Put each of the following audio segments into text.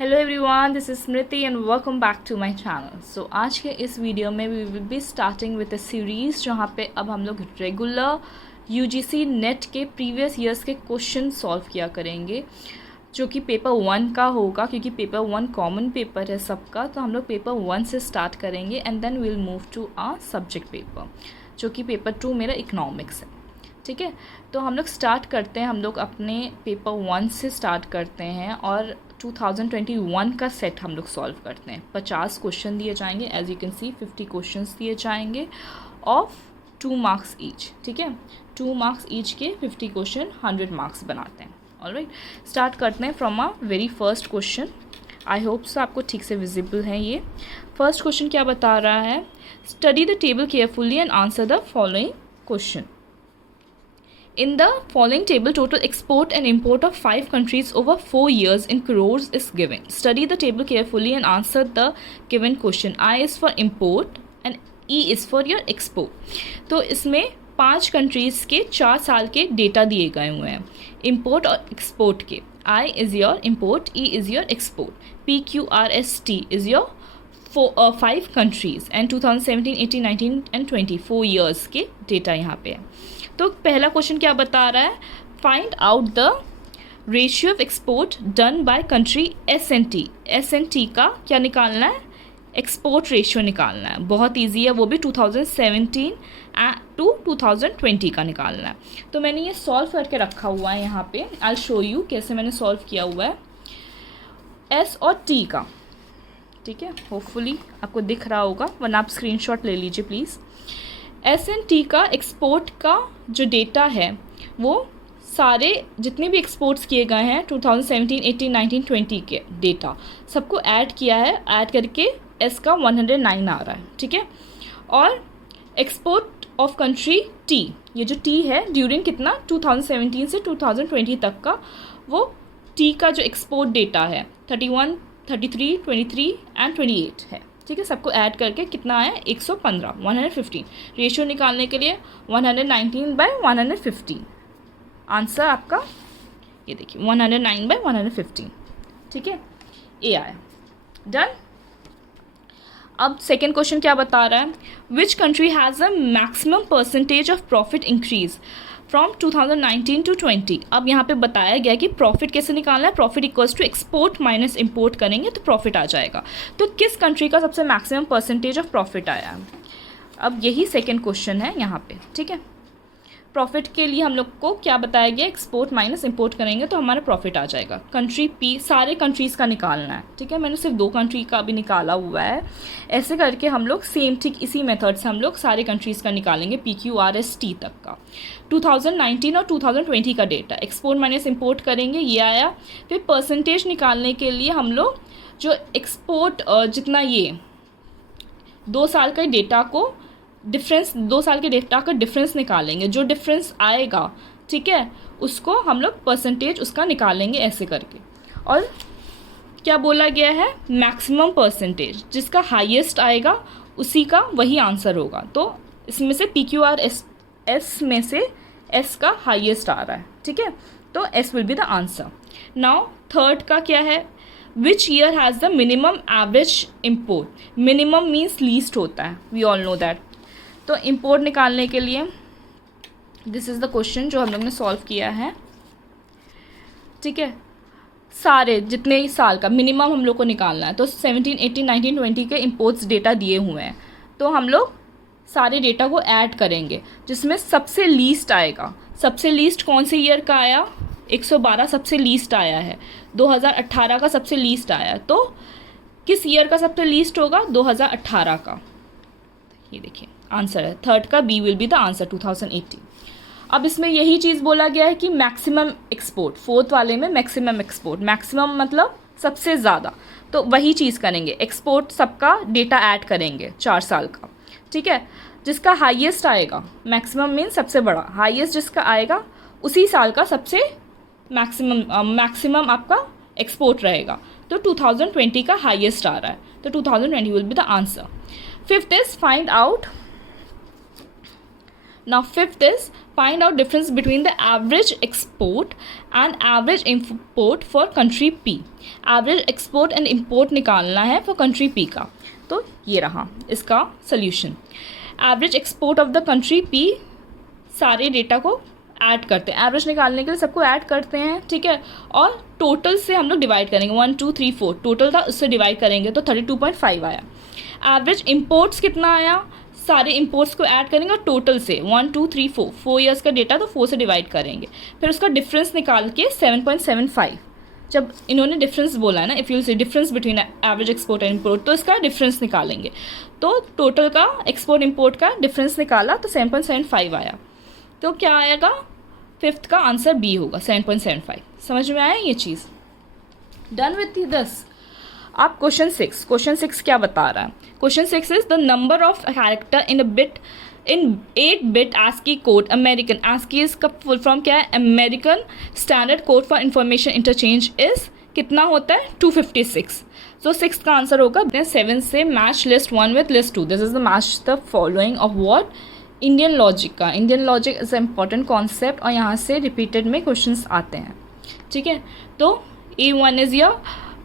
Hello everyone, this is Smriti and welcome back to my channel. So आज के इस video में we will be starting with a series जहाँ पे अब हम लोग रेगुलर यूजीसी नेट के प्रीवियस ईयर्स के क्वेश्चन सॉल्व किया करेंगे, जो कि पेपर 1 का होगा, क्योंकि पेपर 1 कॉमन पेपर है सबका। तो हम लोग पेपर 1 से स्टार्ट करेंगे and then we'll move to a subject paper, जो कि पेपर 2 मेरा इकोनॉमिक्स है। ठीक है, तो हम लोग स्टार्ट करते हैं। हम लोग अपने पेपर 1 से स्टार्ट करते हैं और 2021 का सेट हम लोग सॉल्व करते हैं। 50 क्वेश्चन दिए जाएंगे, as you can see 50 questions दिए जाएंगे ऑफ 2 मार्क्स ईच। ठीक है, 2 मार्क्स ईच के 50 क्वेश्चन 100 मार्क्स बनाते हैं। ऑलराइट, स्टार्ट करते हैं from a very first question. I hope so आपको ठीक से विजिबल है ये फर्स्ट क्वेश्चन। क्या बता रहा है? Study the table carefully and answer the following question. In the following table, total export and import of 5 countries over 4 years in crores is given. Study the table carefully and answer the given question. I is for import and E is for your export. तो इसमें 5 countries के 4 साल के data दिए गए हुए हैं, import और एक्सपोर्ट के। I is your import, E is your export, PQRST is your 5 countries and 2017, 18, 19 and 20 4 years के डेटा यहाँ पे है। तो पहला क्वेश्चन क्या बता रहा है? Find out the ratio of export done by country S N T का क्या निकालना है? एक्सपोर्ट रेशियो निकालना है। बहुत इजी है, वो भी 2017 टू 2020 का निकालना है। तो मैंने ये सॉल्व करके रखा हुआ है यहाँ पे। आई शो यू कैसे मैंने सॉल्व किया हुआ है एस और टी का। ठीक है, होपफुली आपको दिख रहा होगा, वरना आप स्क्रीनशॉट ले लीजिए प्लीज़। एस&टी का एक्सपोर्ट का जो डेटा है वो सारे जितने भी एक्सपोर्ट्स किए गए हैं 2017, 18, 19, 20 के डेटा सबको ऐड किया है। ऐड करके एस का 109 आ रहा है। ठीक है, और एक्सपोर्ट ऑफ कंट्री टी, ये जो टी है ड्यूरिंग कितना 2017 से 2020 तक का, वो टी का जो एक्सपोर्ट डेटा है 31, 33, 23 एंड 28 है। ठीक है, सबको ऐड करके कितना आया? 115, 115। रेशियो निकालने के लिए 119/115। आंसर आपका ये देखिए 109/115। ठीक है, ए आया। डन। अब सेकेंड क्वेश्चन क्या बता रहा है? Which country has a maximum percentage of profit increase from 2019 to 20। अब यहाँ पे बताया गया कि प्रॉफिट कैसे निकालना है। Profit equals to export minus import करेंगे तो प्रॉफिट आ जाएगा। तो किस कंट्री का सबसे मैक्सिमम परसेंटेज ऑफ प्रॉफिट आया है? अब यही सेकंड क्वेश्चन है यहाँ पे। ठीक है, प्रॉफिट के लिए हम लोग को क्या बताया गया? एक्सपोर्ट माइनस इंपोर्ट करेंगे तो हमारा प्रॉफिट आ जाएगा। कंट्री पी, सारे कंट्रीज़ का निकालना है। ठीक है, मैंने सिर्फ 2 कंट्री का भी निकाला हुआ है। ऐसे करके हम लोग सेम ठीक इसी मेथड से हम लोग सारे कंट्रीज़ का निकालेंगे, PQRST तक का। 2019 और 2020 का डेटा एक्सपोर्ट माइनस इंपोर्ट करेंगे, ये आया। फिर परसेंटेज निकालने के लिए हम लोग जो एक्सपोर्ट जितना ये 2 साल का डेटा को डिफरेंस, 2 साल के डेटा का डिफरेंस निकालेंगे। जो डिफरेंस आएगा, ठीक है, उसको हम लोग परसेंटेज उसका निकालेंगे ऐसे करके। और क्या बोला गया है? मैक्सिमम परसेंटेज, जिसका हाईएस्ट आएगा उसी का वही आंसर होगा। तो इसमें से PQRS में से S का हाईएस्ट आ रहा है। ठीक है, तो S will be the answer. Now third का क्या है? Which year has the minimum average import. Minimum means least होता है, वी ऑल नो दैट। तो इम्पोर्ट निकालने के लिए दिस इज़ द क्वेश्चन जो हम लोग ने सॉल्व किया है। ठीक है, सारे जितने साल का मिनिमम हम लोग को निकालना है। तो 17, 18, 19, 20 के इम्पोर्ट्स डेटा दिए हुए हैं, तो हम लोग सारे डेटा को ऐड करेंगे, जिसमें सबसे लीस्ट आएगा। सबसे लीस्ट कौन से ईयर का आया? 112 सबसे लीस्ट आया है। 2018 का सबसे लीस्ट आया, तो किस ईयर का सबसे लीस्ट होगा? 2018 का। ये देखिए आंसर है थर्ड का, B will be the answer 2018। अब इसमें यही चीज़ बोला गया है कि मैक्सिमम एक्सपोर्ट, फोर्थ वाले में मैक्सिमम एक्सपोर्ट, मैक्सिमम मतलब सबसे ज़्यादा, तो वही चीज़ करेंगे। एक्सपोर्ट सबका डेटा ऐड करेंगे 4 साल का। ठीक है, जिसका हाईएस्ट आएगा, मैक्सिमम मीन सबसे बड़ा, हाईएस्ट जिसका आएगा उसी साल का सबसे मैक्सिमम आपका एक्सपोर्ट रहेगा। तो 2020 का हाईएस्ट आ रहा है, तो 2020 will be the answer. Fifth is find out Now fifth is find out difference between the average export and average import for country P. Average export and import निकालना है for country P का. तो ये रहा इसका solution. Average export of the country P, सारे data को add करते हैं. एवरेज निकालने के लिए सबको ऐड करते हैं, ठीक है, और टोटल से हम लोग डिवाइड करेंगे. 1 2 3 4 टोटल था, उससे डिवाइड करेंगे तो 32.5 आया. एवरेज इम्पोर्ट्स कितना आया, सारे इम्पोर्ट्स को ऐड करेंगे और टोटल से 1 2 3 4 ईयर्स का डेटा तो 4 से डिवाइड करेंगे. फिर उसका डिफरेंस निकाल के 7.75. जब इन्होंने डिफरेंस बोला है ना, if you see difference between average export and import, तो इसका डिफरेंस निकालेंगे. तो टोटल का एक्सपोर्ट इम्पोर्ट का डिफरेंस निकाला तो 7.75 आया. तो क्या आएगा, फिफ्थ का आंसर बी होगा, 7.75. समझ में आया ये चीज़. Done with this. आप क्वेश्चन 6 क्या बता रहा है. Question 6 is the number of character in 8-bit ASCII code. American ASCII इसका फुल फॉर्म क्या है, American standard code for information interchange is कितना होता है, 256. तो 6 का आंसर होगा 7 से match list 1 with list 2. This is the match the following of what, Indian logic का. Indian logic is a important concept और यहाँ से रिपीटेड में क्वेश्चंस आते हैं, ठीक है. तो A1 इज योर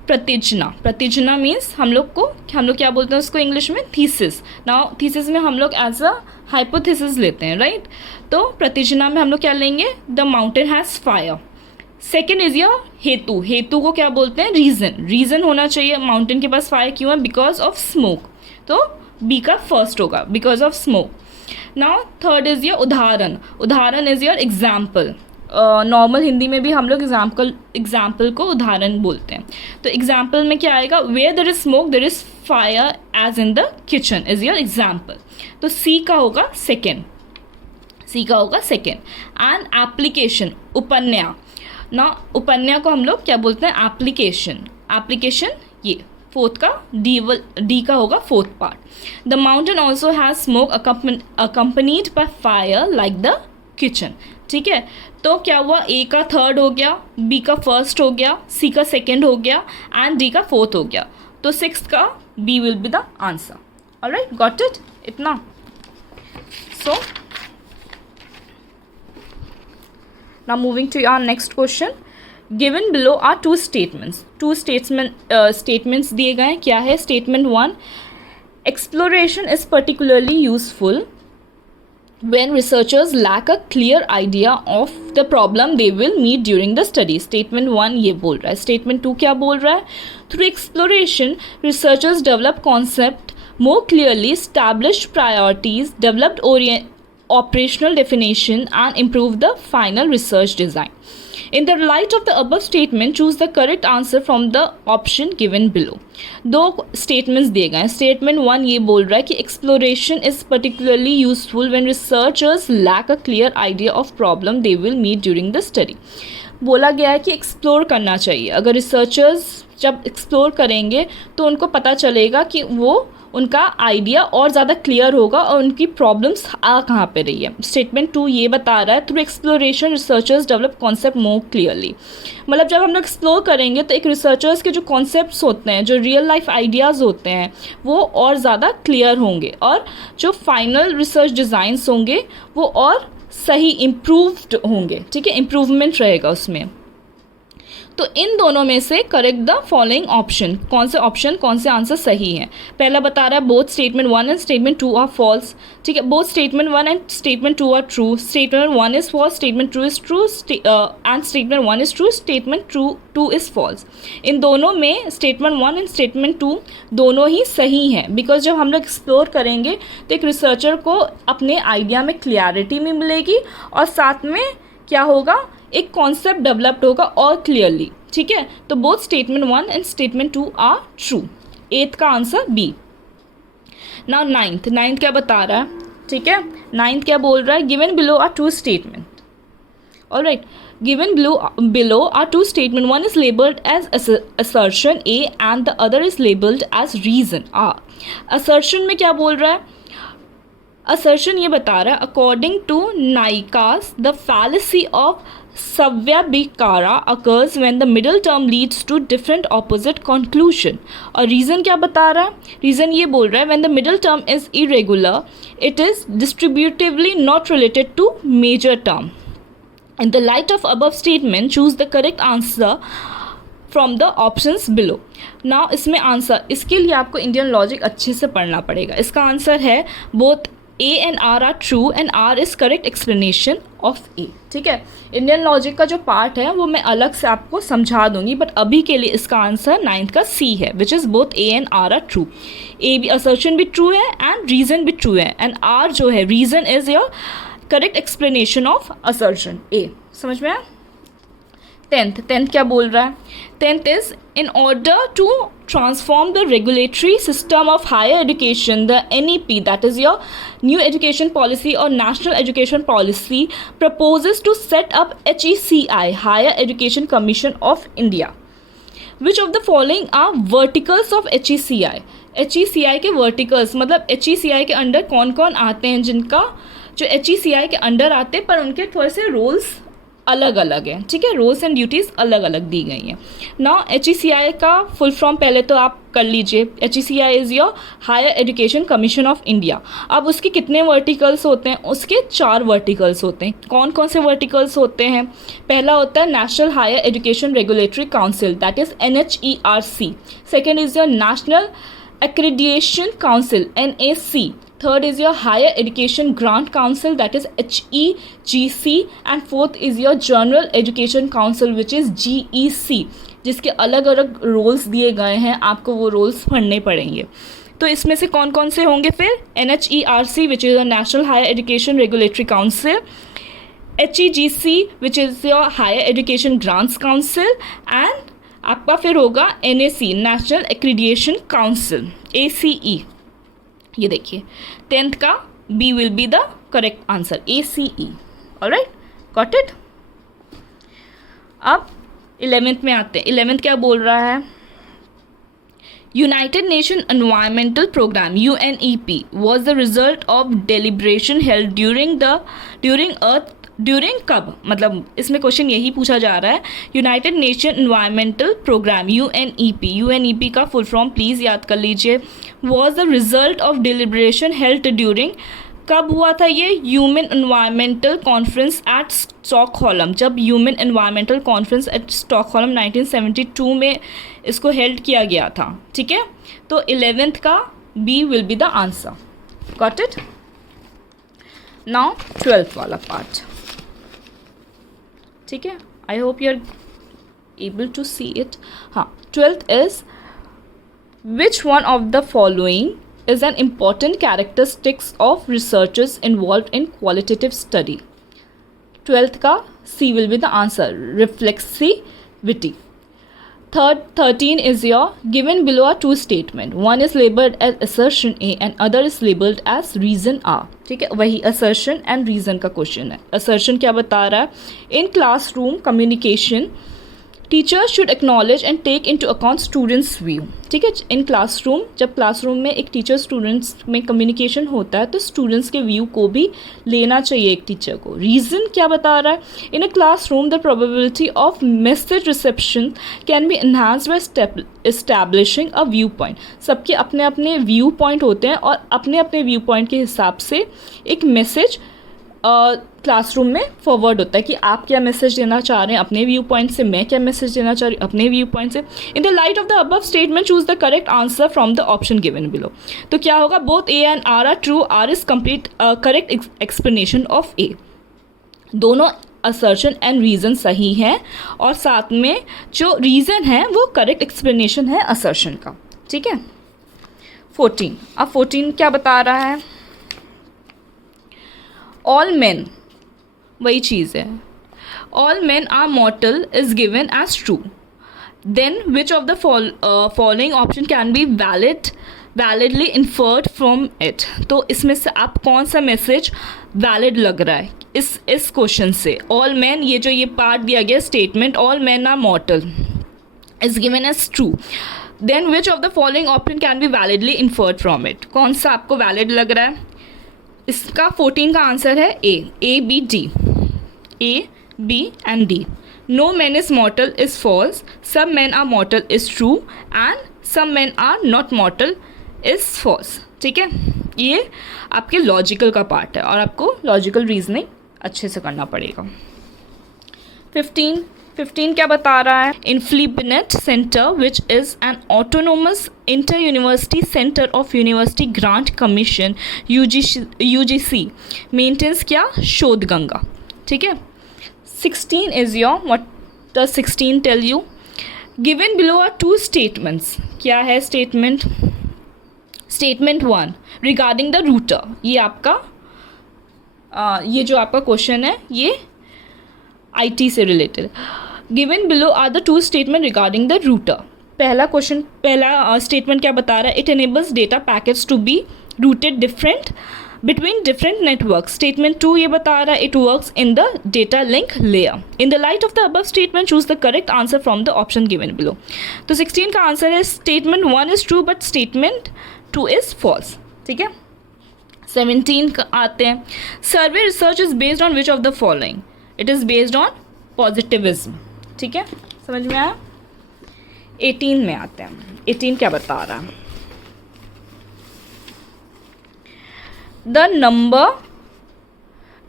प्रतिजना. प्रतिजना मीन्स हम लोग क्या बोलते हैं उसको इंग्लिश में, थीसिस. नाउ थीसिस में हम लोग एज अ हाइपोथेसिस लेते हैं, राइट. तो प्रतिजना में हम लोग क्या लेंगे, the mountain has fire. Second is your हेतु. हेतु को क्या बोलते हैं, रीजन होना चाहिए माउंटेन के पास फायर क्यों है, बिकॉज ऑफ स्मोक. तो बी का फर्स्ट होगा, because of smoke. Now third is your उदाहरण is your example. Normal Hindi में भी हम लोग एग्जाम्पल को उदाहरण बोलते हैं. तो एग्जाम्पल में क्या आएगा, where there is smoke there is fire as in the kitchen is your example. तो सी का होगा सेकेंड. And application, उपन्या. ना उपन्या को हम लोग क्या बोलते हैं, एप्लीकेशन ये फोर्थ का, डी का होगा fourth part. The mountain also has smoke accompanied by fire like the kitchen. ठीक है, तो क्या हुआ, ए का थर्ड हो गया, बी का फर्स्ट हो गया, सी का सेकेंड हो गया एंड डी का फोर्थ हो गया. तो सिक्स्थ का B will be the answer. Alright, got it, इतना. So now moving to our next question. Given below are two statements दिए गए हैं. क्या है, statement 1, exploration is particularly useful when researchers lack a clear idea of the problem they will meet during the study. Statement 1 ये बोल रहा है. Statement 2 क्या बोल रहा है, through exploration researchers develop concept more clearly, establish priorities, developed operational definition and improve the final research design. In the light of the above statement, choose the correct answer from the option given below. दो statements दिए गए हैं. Statement 1 ये बोल रहा है कि exploration is particularly useful when researchers lack a clear idea of problem they will meet during the study. बोला गया है कि एक्सप्लोर करना चाहिए. अगर रिसर्चर्स जब एक्सप्लोर करेंगे तो उनको पता चलेगा कि वो उनका आइडिया और ज़्यादा क्लियर होगा और उनकी प्रॉब्लम्स आ कहाँ पे रही है. स्टेटमेंट 2 ये बता रहा है, through exploration researchers develop concept more clearly. मतलब जब हम लोग एक्सप्लोर करेंगे तो एक रिसर्चर्स के जो कॉन्सेप्ट्स होते हैं, जो रियल लाइफ आइडियाज़ होते हैं, वो और ज़्यादा क्लियर होंगे और जो फाइनल रिसर्च डिज़ाइंस होंगे वो और सही इम्प्रूव्ड होंगे. ठीक है, इम्प्रूवमेंट रहेगा उसमें. तो इन दोनों में से करेक्ट द फॉलोइंग ऑप्शन. कौन से आंसर सही है. पहला बता रहा है both statement 1 and statement 2 are false. ठीक है, both statement 1 and statement 2 are true. Statement 1 is false, statement 2 is true and statement 1 is true, statement 2 is false. इन दोनों में स्टेटमेंट 1 एंड स्टेटमेंट 2 दोनों ही सही हैं. बिकॉज जब हम लोग एक्सप्लोर करेंगे तो एक रिसर्चर को अपने आइडिया में क्लियरिटी भी मिलेगी और साथ में क्या होगा, एक कॉन्सेप्ट डेवलप्ड होगा और क्लियरली. ठीक है, तो both statement 1 and statement 2 are true. 8th का आंसर बी. नाउ 9th क्या बता रहा है. ठीक है, 9th क्या बोल रहा है, given below are two statement. Alright, given below are two statement. One is labelled as assertion A and the other is labelled as reason R. Assertion में क्या बोल रहा है, असर्शन ये बता रहा है, according to Naiyayikas the fallacy of savyabhichara occurs when the middle term leads to different opposite conclusion. और रीज़न क्या बता रहा है? रीज़न ये बोल रहा है when the middle term is irregular, it is distributively not related to major term. In the light of above statement, choose the correct answer from the options below. Now इसमें answer, इसके लिए आपको Indian logic अच्छे से पढ़ना पड़ेगा. इसका answer है both A and R are true and R is correct explanation of A. ठीक है, इंडियन लॉजिक का जो पार्ट है वो मैं अलग से आपको समझा दूंगी, बट अभी के लिए इसका आंसर 9th का C है, which is both A and R are true. A भी असर्शन भी ट्रू है एंड रीज़न भी ट्रू है, एंड R जो है reason is your correct explanation of assertion A. समझ में आया? टेंथ क्या बोल रहा है? Tenth is in order to transform the regulatory system of higher education, the NEP, that is your new education policy or national education policy, proposes to set up HECI, Higher Education Commission of India. Which of the following are verticals of HECI? HECI के verticals मतलब HECI के under कौन कौन आते हैं, जिनका जो HECI के अंडर आते हैं पर उनके थोड़े से रोल्स अलग अलग हैं. ठीक है, रोल्स एंड ड्यूटीज़ अलग अलग दी गई हैं. नाउ HECI का फुल फॉर्म पहले तो आप कर लीजिए. HECI is your higher education commission of India. अब उसके कितने वर्टिकल्स होते हैं? उसके 4 वर्टिकल्स होते हैं. कौन कौन से वर्टिकल्स होते हैं? पहला होता है national higher education regulatory council, that is NHERC. Second is your national accreditation council NAC. Third is your Higher Education Grant Council, that is HEGC, and fourth is your General Education Council, which is GEC, जिसके अलग अलग roles दिए गए हैं. आपको वो roles पढ़ने पड़ेंगे. तो इसमें से कौन कौन से होंगे फिर? NHERC, which is the National Higher Education Regulatory Council, HEGC, which is your Higher Education Grants Council, and आपका फिर होगा NAC, National Accreditation Council, ACE. ये देखिए, 10th का B will be the correct answer, ACE. Alright, got it. अब 11th में आते हैं. 11th क्या बोल रहा है? United Nation environmental programme UNEP was the result of deliberation held during कब? मतलब इसमें क्वेश्चन यही पूछा जा रहा है. United Nation environmental programme UNEP का फुल फॉर्म प्लीज़ याद कर लीजिए. Was the result of deliberation held during, कब हुआ था ये? Human environmental conference at Stockholm. जब human environmental conference at Stockholm 1972 में इसको हेल्ड किया गया था. ठीक है, तो 11th का B will be the answer. Got it. Now 12th वाला पार्ट. ठीक है, I hope you are able to see it. हाँ, 12th is which one of the following is an important characteristics of researchers involved in qualitative study? 12th का C will be the answer, reflexivity. 13 is your given below are two statement. One is labeled as assertion A and other is labeled as reason R. ठीक है, वही assertion and reason का question है. assertion क्या बता रहा है? In classroom communication, teacher should acknowledge and take into account students view. ठीक है, इन क्लासरूम, जब क्लासरूम में एक टीचर स्टूडेंट्स में कम्युनिकेशन होता है तो स्टूडेंट्स के व्यू को भी लेना चाहिए एक टीचर को. रीज़न क्या बता रहा है? In a classroom the probability of message reception can be enhanced by establishing a view point. सबके अपने अपने व्यू पॉइंट होते हैं और अपने अपने व्यू पॉइंट के हिसाब से एक मैसेज क्लासरूम में फॉरवर्ड होता है कि आप क्या मैसेज देना चाह रहे हैं अपने व्यू पॉइंट से, मैं क्या मैसेज देना चाह रही हूँ अपने व्यू पॉइंट से. In the light of the above statement choose the correct answer from the option given below. तो क्या होगा? Both A and R are true. R is complete correct explanation of A. दोनों assertion and reason सही है और साथ में जो रीज़न है वो करेक्ट एक्सप्लेनेशन है असर्शन का. ठीक है. 14. अब 14 क्या बता रहा है? ऑल मैन, वही चीज़ है. All man are mortal is given as true. Then which of the following option can be validly inferred from it. तो इसमें से आप कौन सा मैसेज वैलिड लग रहा है इस क्वेश्चन से? ऑल मैन, ये जो ये पार्ट दिया गया statement, all man are mortal is given as true. Then which of the following option can be validly inferred from it. कौन सा आपको वैलिड लग रहा है? इसका 14 का आंसर है A, B, D. A, B and D. No man is mortal is false. Some men are mortal is true. And some men are not mortal is false. ठीक है, ये आपके लॉजिकल का पार्ट है और आपको लॉजिकल रीजनिंग अच्छे से करना पड़ेगा. 15 क्या बता रहा है? INFLIBNET centre which is an autonomous inter university centre of university grants commission UGC maintains क्या? शोध गंगा. ठीक है. 16 is your, what does 16 tell you? Given below are 2 statements. क्या है statement? Statement 1 regarding the router. ये आपका ये जो आपका क्वेश्चन है ये IT से related. Given below are the 2 statement regarding the router. पहला स्टेटमेंट क्या बता रहा है? It enables data packets to be routed different between different network. Statement 2 ये बता रहा है it works in the data link layer. In the light of the above statement choose the correct answer from the option given below. तो 16 का answer है statement 1 is true but statement 2 is false. ठीक है. 17 का आते हैं. Survey research is based on which of the following? It is based on positivism. ठीक है, समझ में आया. 18 में आते हैं. 18 क्या बता रहा है? The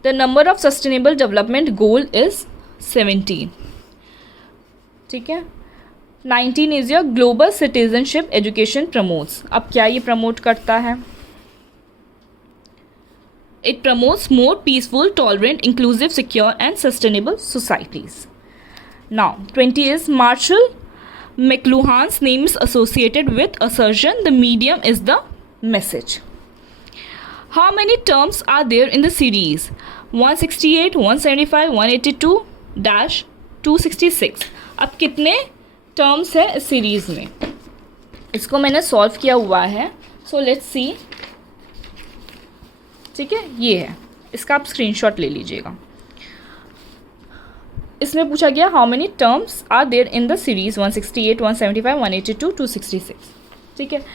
number of sustainable development goal is 17. ठीक है. 19 is your global citizenship education promotes. अब क्या ये प्रमोट करता है? It promotes more peaceful, tolerant, inclusive, secure and sustainable societies. Now, 20 is Marshall McLuhan's name is associated with assertion the medium is the message. How many terms are there in the series? 168, 175, 182-266. अब कितने terms है इस series में? इसको मैंने solve किया हुआ है. So let's see. ठीक है, ये है. इसका आप स्क्रीनशॉट ले लीजिएगा. इसमें पूछा गया how many terms are there in the series 168, 175, 182, 266. ठीक है.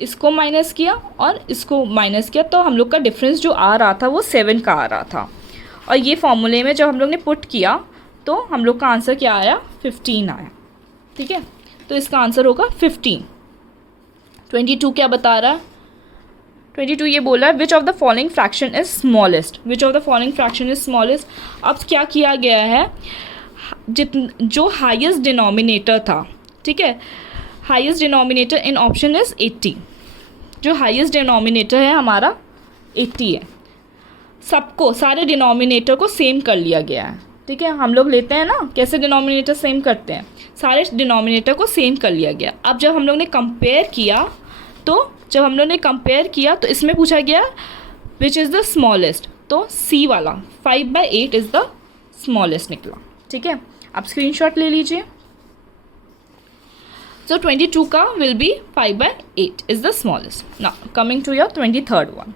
इसको माइनस किया और इसको माइनस किया तो हम लोग का डिफरेंस जो आ रहा था वो 7 का आ रहा था. और ये फॉर्मूले में जब हम लोग ने पुट किया तो हम लोग का आंसर क्या आया? 15 आया. ठीक है, तो इसका आंसर होगा 15. 22 क्या बता रहा है? 22 ये बोला विच of the following fraction is smallest. Which of the following fraction is smallest. अब क्या किया गया है? जो हाईएस्ट डिनोमिनेटर था. ठीक है, highest denominator in option is 80. जो हाईएस्ट डिनोमिनेटर है हमारा 80 है. सबको सारे डिनोमिनेटर को सेम कर लिया गया है. ठीक है, हम लोग लेते हैं ना कैसे डिनोमिनेटर सेम करते हैं. सारे डिनोमिनेटर को सेम कर लिया गया. अब जब हम लोग ने कंपेयर किया तो इसमें पूछा गया विच इज़ द स्मॉलेस्ट. तो C वाला 5/8 इज़ द स्मॉलेस्ट निकला. ठीक है, आप स्क्रीनशॉट ले लीजिए. So 22 का will be 5/8 is the smallest. Now coming to your 23rd one.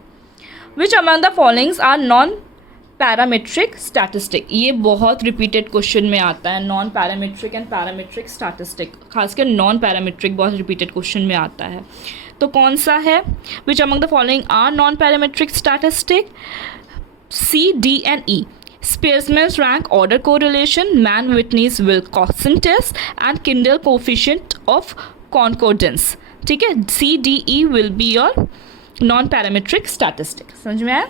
Which among the followings are non-parametric statistic? ये बहुत repeated question में आता है. Non-parametric and parametric statistic. खासकर non-parametric बहुत repeated question में आता है. तो कौन सा है? Which among the following are non-parametric statistic? C, D and E. Spearman's rank order correlation, Mann-Whitney's Wilcoxon test and Kindle coefficient of concordance. ठीक है, C, D, E will be your non-parametric statistic. समझ में आया?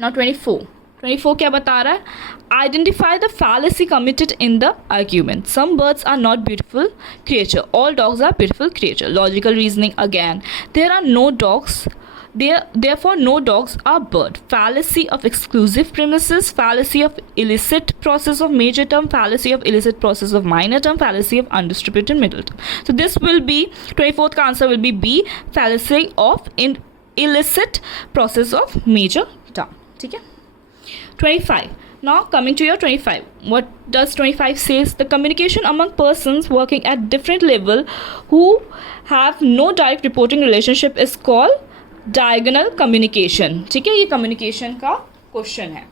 Now 24 क्या बता रहा है? Identify the fallacy committed in the argument. Some birds are not beautiful creature. All dogs are beautiful creature. Logical reasoning again. There are no dogs. Therefore, no dogs are bird. Fallacy of exclusive premises. Fallacy of illicit process of major term. Fallacy of illicit process of minor term. Fallacy of undistributed middle term. So this will be 24th का answer will be B. Fallacy of illicit process of major term. ठीक है. 25. Now coming to your 25. What does 25 says? The communication among persons working at different level who have no direct reporting relationship is called diagonal communication. ठीक है, ये communication का question है.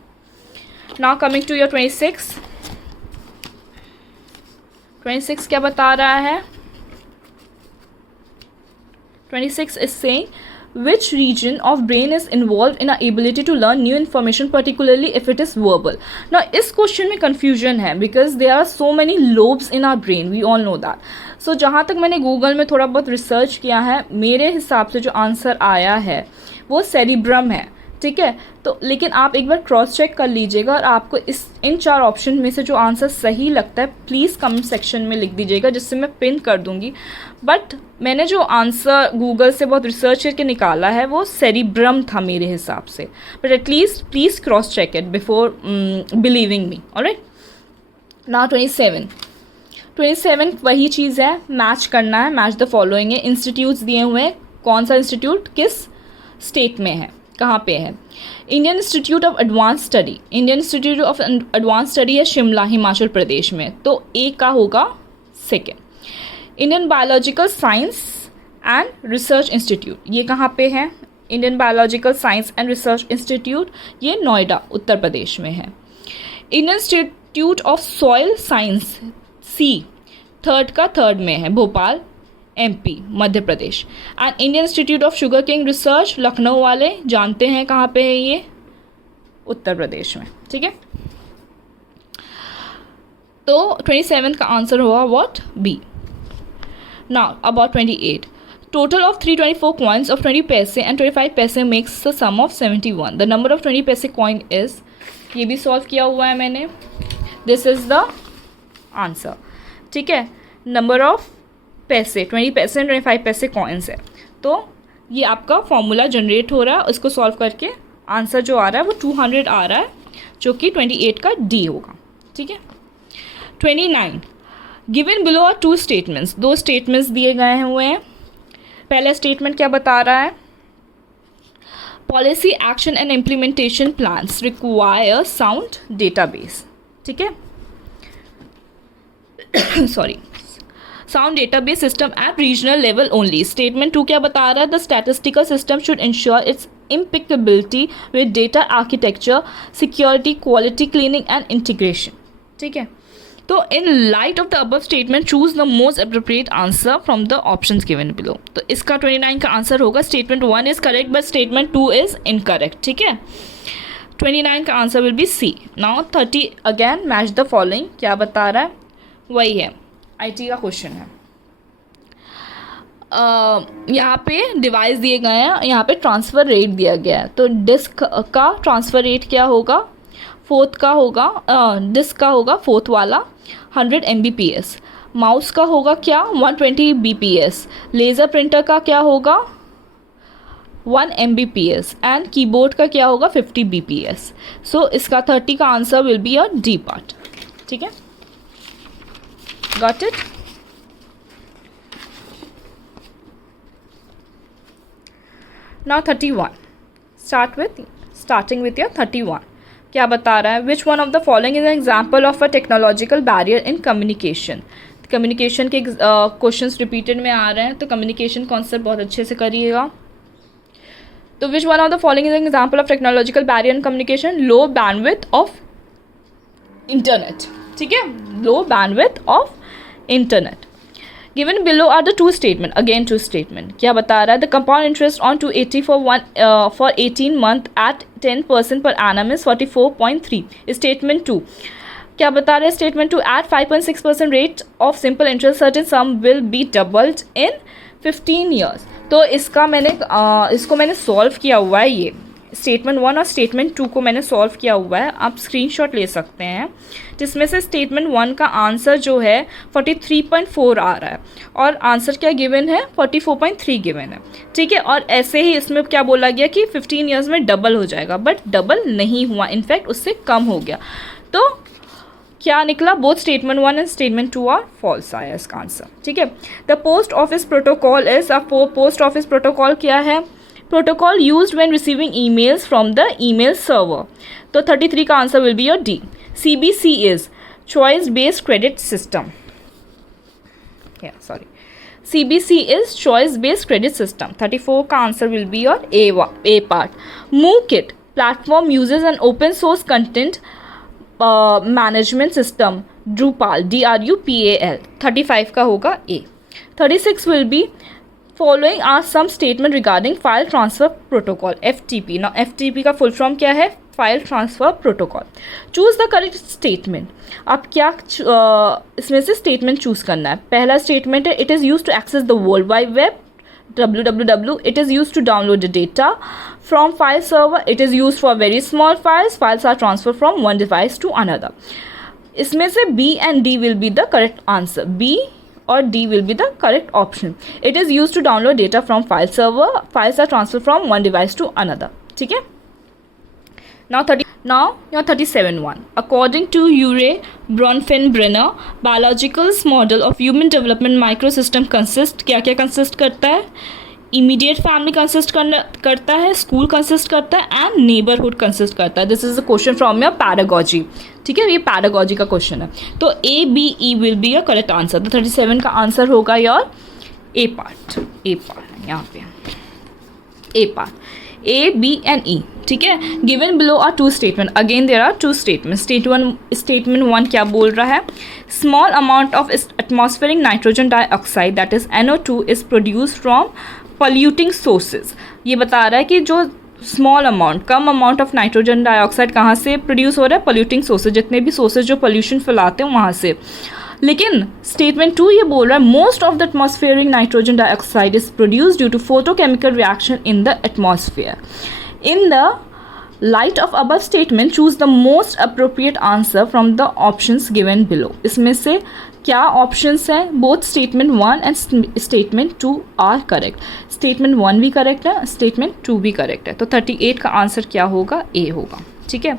Now coming to your 26. 26 क्या बता रहा है? 26 is saying which region of brain is involved in our ability to learn new information, particularly if it is verbal. Now इस क्वेश्चन में confusion है because there are so many lobes in our brain, we all know that. So जहाँ तक मैंने Google में थोड़ा बहुत research किया है, मेरे हिसाब से जो आंसर आया है वो सेरिब्रम है, ठीक है. तो लेकिन आप एक बार क्रॉस चेक कर लीजिएगा और आपको इन 4 ऑप्शन में से जो आंसर सही लगता है प्लीज़ कमेंट सेक्शन में लिख दीजिएगा, जिससे मैं पिन कर दूंगी. बट मैंने जो आंसर गूगल से बहुत रिसर्च करके निकाला है वो सेरिब्रम था मेरे हिसाब से. But at least please cross check it before believing me. Alright, now 27 वही चीज़ है, मैच करना है. मैच द फॉलोइंग है, इंस्टीट्यूट्स दिए हुए हैं, कौन सा इंस्टीट्यूट किस स्टेट में है, कहाँ पे है. Indian institute of advance study, Indian institute of advance study है शिमला, हिमाचल प्रदेश में, तो ए का होगा second. Indian biological science and research institute, ये कहाँ पे है, Indian biological science and research institute, ये नोएडा उत्तर प्रदेश में है. Indian institute of soil science C, third में है, Bhopal MP Madhya Pradesh. And Indian institute of sugarcane research, Lucknow वाले जानते हैं कहाँ पे है, ये उत्तर प्रदेश में, ठीक है. तो 27 का आंसर हुआ what, B. Now about 28, total of 324 coins of 20 पैसे एंड 25 पैसे makes the sum of 71. The number of 20 पैसे कॉइन इज, ये भी सॉल्व किया हुआ है मैंने, दिस इज द आंसर, ठीक है. नंबर ऑफ पैसे 20 पैसे एंड 25 पैसे कॉइन्स है, तो ये आपका फॉर्मूला जनरेट हो रहा है. उसको सॉल्व करके आंसर जो आ रहा है वो 200 आ रहा है, जो कि 28 का डी होगा, ठीक है. 29, given below are 2 statements, 2 statements दिए गए हुए हैं. पहला स्टेटमेंट क्या बता रहा है, policy action and implementation plans require sound database, ठीक है, sorry, sound database system eight regional level only. Statement 2 क्या बता रहा है, the statistical system should ensure it's impeccability with data architecture, security, quality, cleaning and integration, ठीक है. तो in light of the above statement choose the most appropriate answer from the options given below. तो इसका 29 का answer होगा, statement 1 is correct but statement 2 is incorrect, ठीक है. 29 का answer will be C. Now 30 again match the following, क्या बता रहा है, वही है, IT का क्वेश्चन है. यहाँ पे डिवाइस दिए गए हैं, यहाँ पे ट्रांसफ़र रेट दिया गया है. तो डिस्क का ट्रांसफ़र रेट क्या होगा, फोर्थ का होगा, डिस्क का होगा फोर्थ वाला 100 Mbps. माउस का होगा क्या 120 bps. लेज़र प्रिंटर का क्या होगा 1 Mbps एंड कीबोर्ड का क्या होगा 50 bps. सो इसका 30 का answer will be your D part, ठीक है. Got it. Now 31, starting with your 31. क्या बता रहा है, विच one of the following is an example of a technological barrier in communication. Communication के क्वेश्चंस रिपीटेड में आ रहे हैं, तो कम्युनिकेशन कॉन्सेप्ट बहुत अच्छे से करिएगा. तो which one of the following is an example of technological barrier in communication, low bandwidth of internet, ठीक है, low bandwidth of internet. Given below are the 2 statement, again 2 statement. क्या बता रहा है, the compound interest on 280 for 18 month at 10% per annum is 44.3. Statement 2 क्या बता रहा है, statement 2 at 5.6% rate of simple interest certain sum will be doubled in 15 years. तो इसका इसको मैंने सॉल्व किया हुआ है, ये स्टेटमेंट 1 और स्टेटमेंट 2 को मैंने सॉल्व किया हुआ है, आप स्क्रीनशॉट ले सकते हैं, जिसमें से स्टेटमेंट 1 का आंसर जो है 43.4 आ रहा है और आंसर क्या गिवन है 44.3 गिवन है, ठीक है. और ऐसे ही इसमें क्या बोला गया कि 15 ईयर्स में डबल हो जाएगा, बट डबल नहीं हुआ, इनफैक्ट उससे कम हो गया. तो क्या निकला, both statement 1 and statement 2 are false आया इसका आंसर, ठीक है. The post office protocol is a post office protocol क्या है, protocol used when receiving emails from the email server. तो 33 का answer will be your D. CBC is choice based credit system. CBC is choice based credit system. 34 का answer will be your A part. MOOCit platform uses an open source content management system. Drupal, DRUPAL. 35 का होगा A. 36 will be following are some statement regarding file transfer protocol FTP. ना FTP का full form क्या है? File transfer protocol. Choose the correct statement. आप क्या इसमें से स्टेटमेंट चूज करना है. पहला स्टेटमेंट है it is use to access the world wide web www. It is used to download the data from file server. It is used for very small files. Files are transferred from one device to another. इसमें से B and D will be the correct answer. B or D will be the correct option. It is used to download data from file server. Files are transferred from one device to another. ठीक है. Now your 37 one. According to Uwe Bronfenbrenner, biological's model of human development microsystem consist क्या consist करता है? Immediate family consist करता है, school consist करता है and neighborhood consist करता है. This is a question from your pedagogy. ठीक है, ये pedagogy का question है. तो A, B, E will be your correct answer. तो 37 का आंसर होगा your A part. यहाँ पे A part. A, B and E. ठीक है. Given below are two statement. Again there are two statement. Statement one क्या बोल रहा है? Small amount of atmospheric nitrogen dioxide that is NO2 is produce from polluting sources. ये बता रहा है कि जो स्मॉल अमाउंट, कम अमाउंट ऑफ नाइट्रोजन डाइऑक्साइड कहाँ से प्रोड्यूस हो रहा है? Polluting sources. जितने भी सोर्सेज जो पोल्यूशन फैलाते हैं वहाँ से. लेकिन स्टेटमेंट टू ये बोल रहा है most of the atmospheric nitrogen dioxide is produce due to photochemical reaction in the atmosphere. In the light of above statement, choose the most appropriate answer from the options given below. इसमें से क्या options हैं? Both statement 1 and statement 2 are correct. Statement 1 भी correct है, statement 2 भी correct है. तो 38 का आंसर क्या होगा? A होगा. ठीक है.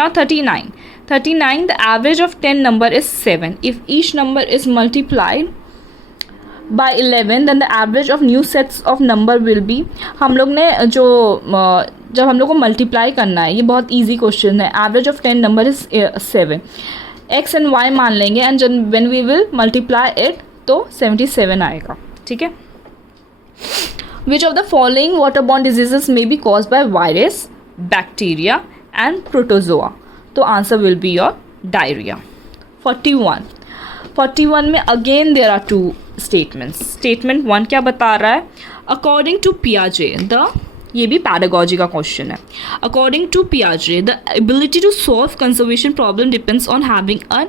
Now 39. The average of 10 number is 7. If each number is multiplied by 11 then the average of new sets of number will be. हम लोग ने जब हम लोग को मल्टीप्लाई करना है, ये बहुत ईजी क्वेश्चन है. Average of 10 number is 7. X and Y मान लेंगे and when we will multiply it तो 77 आएगा. ठीक है. Which of the following water borne diseases may be caused by virus, bacteria and protozoa. तो answer will be your diarrhoea. 41 में again there are two statements. Statement 1 क्या बता रहा है? अकॉर्डिंग टू पियाजे ये भी पैडागॉजी का क्वेश्चन है. अकॉर्डिंग टू पियाजे the ability to solve conservation problem depends on having an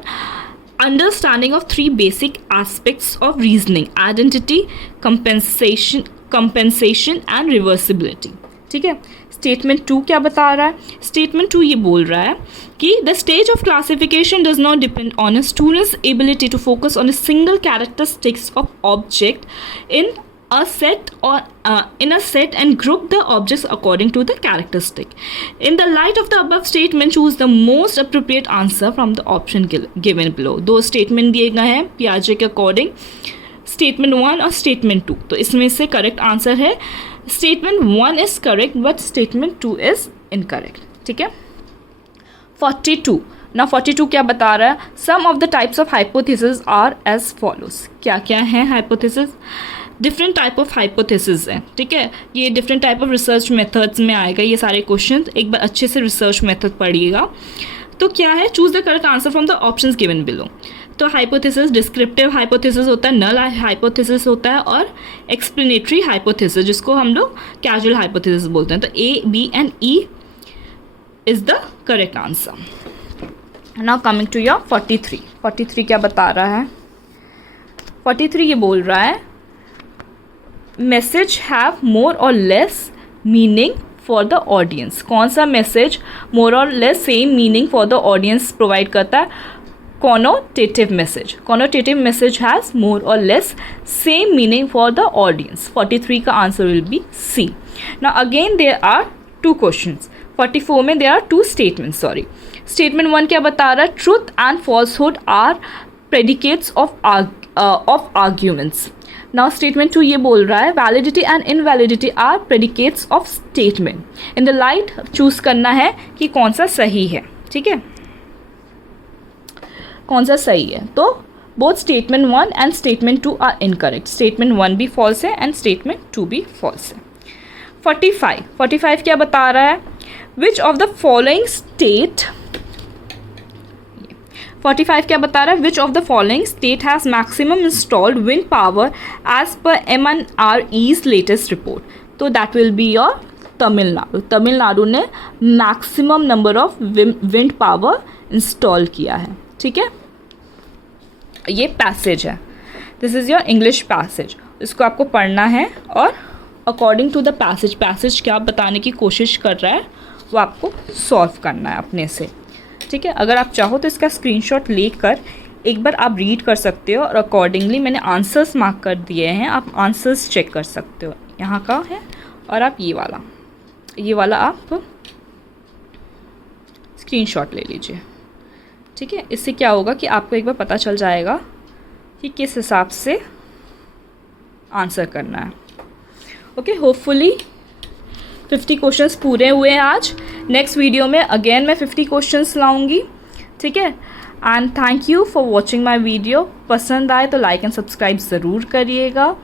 understanding of 3 basic aspects of reasoning: identity, compensation and reversibility. ठीक है. स्टेटमेंट 2 क्या बता रहा है? स्टेटमेंट 2 ये बोल रहा है कि the stage of classification does not depend on a student's ability to focus on a single characteristics of object in a set and group the objects according to the characteristic. In the light of the above statement, choose the most appropriate answer from the option given below. दो statement दिए गए हैं पियाजे के according, statement 1 और statement 2. तो इसमें से correct answer है statement 1 is correct but statement 2 is incorrect. ठीक है. 42. ना 42 क्या बता रहा है? Some of the types of hypothesis are as follows. क्या क्या है hypothesis? Different type of hypothesis हैं. ठीक है. ये different type of research methods में आएगा ये सारे क्वेश्चन. एक बार अच्छे से रिसर्च मेथड पढ़िएगा. तो क्या है? Choose the correct answer from the options given below. तो हाइपोथेसिस, डिस्क्रिप्टिव हाइपोथेसिस होता है, नल हाइपोथेसिस होता है और एक्सप्लेनेटरी हाइपोथेसिस जिसको हम लोग कैजुअल हाइपोथेसिस बोलते हैं. तो A, B and E is the correct answer. Now coming to your 43. 43 क्या बता रहा है? 43 ये बोल रहा है मैसेज हैव मोर और less meaning for the audience. कौन सा मैसेज मोर और less same meaning for the audience provide करता है? Connotative message. Connotative message has more और less same meaning for the audience. 43 का answer will be C. Now again there are two questions. 44 में there are two statement. Statement 1 क्या बता रहा है? Truth and falsehood are predicates of arguments. Now statement 2 ये बोल रहा है validity and invalidity are predicates of statement. In the light choose करना है कि कौन सा सही है. ठीक है. कौन सा सही है? तो both statement 1 and statement 2 are incorrect. Statement 1 भी फॉल्स है एंड स्टेटमेंट 2 भी फॉल्स है. 45 क्या बता रहा है? विच ऑफ द फॉलोइंग 45 क्या बता रहा है, which of the following state has maximum installed wind power as पर MNRE's लेटेस्ट रिपोर्ट. तो that will be your Tamil Nadu. Tamil Nadu ने maximum number of wind power install किया है. ठीक है, ये पैसेज है, this is your English passage. इसको आपको पढ़ना है और अकॉर्डिंग टू द पैसेज क्या बताने की कोशिश कर रहा है वो आपको सॉल्व करना है अपने से. ठीक है, अगर आप चाहो तो इसका स्क्रीनशॉट लेकर एक बार आप रीड कर सकते हो और अकॉर्डिंगली मैंने आंसर्स मार्क कर दिए हैं, आप आंसर्स चेक कर सकते हो. यहाँ का है और आप ये वाला आप स्क्रीनशॉट ले लीजिए. ठीक है, इससे क्या होगा कि आपको एक बार पता चल जाएगा कि किस हिसाब से आंसर करना है. ओके, होपफुली 50 क्वेश्चंस पूरे हुए हैं आज. नेक्स्ट वीडियो में अगेन मैं 50 क्वेश्चंस लाऊंगी. ठीक है, and thank you for watching my video. पसंद आए तो लाइक एंड सब्सक्राइब ज़रूर करिएगा.